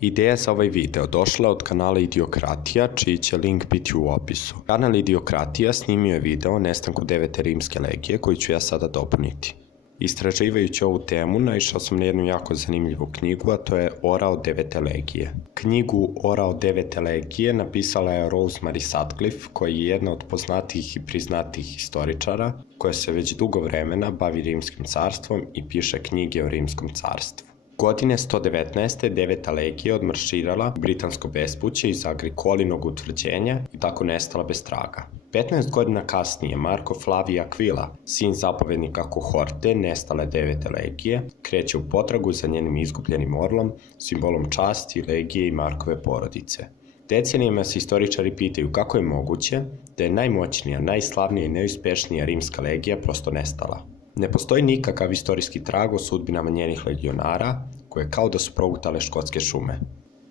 Ideja za ovaj video došla od kanala Idiokratija, čiji će link biti u opisu. Kanal Idiokratija snimio je video o nestanku 9. rimske legije, koju ću ja sada dopuniti. Istraživajući ovu temu, naišao sam na jednu jako zanimljivu knjigu, a to je Orao 9. legije. Knjigu Orao 9. legije napisala je Rosemary Sutcliffe, koja je jedna od poznatijih i priznatijih historičara, koja se već dugo vremena bavi Rimskim carstvom i piše knjige o Rimskom carstvu. Godine 119. 9. legija odmarširala u britansko bespuće iz Agrikolinog utvrđenja i tako nestala bez traga. 15 godina kasnije Marko Flavij Aquila, sin zapovednika Kohorte nestale 9. legije, kreće u potragu za njenim izgubljenim orlom, simbolom časti, legije i Markove porodice. Decenijama se istoričari pitaju kako je moguće da je najmoćnija, najslavnija i najuspešnija rimska legija prosto nestala. Ne postoji nikakav istorijski trag o sudbinama njenih legionara, koje kao da su progutale škotske šume.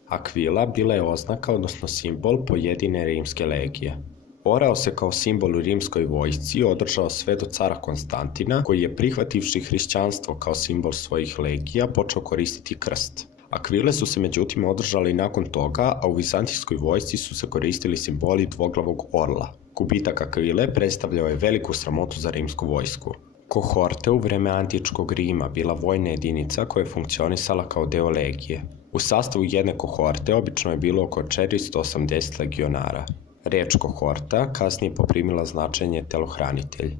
Aquila bila je oznaka, odnosno simbol pojedine rimske legije. Orao se kao simbol u rimskoj vojsci održao sve do cara Konstantina, koji je prihvativši hrišćanstvo kao simbol svojih legija počeo koristiti krst. Aquile su se međutim održale i nakon toga, a u vizantijskoj vojsci su se koristili simboli dvoglavog orla. Gubitak Aquile predstavljao je veliku sramotu za rimsku vojsku. Kohorte u vreme antičkog Rima bila vojna jedinica koja je funkcionisala kao deo legije. U sastavu jedne kohorte obično je bilo oko 480 legionara. Reč kohorta kasnije poprimila značenje telohranitelj.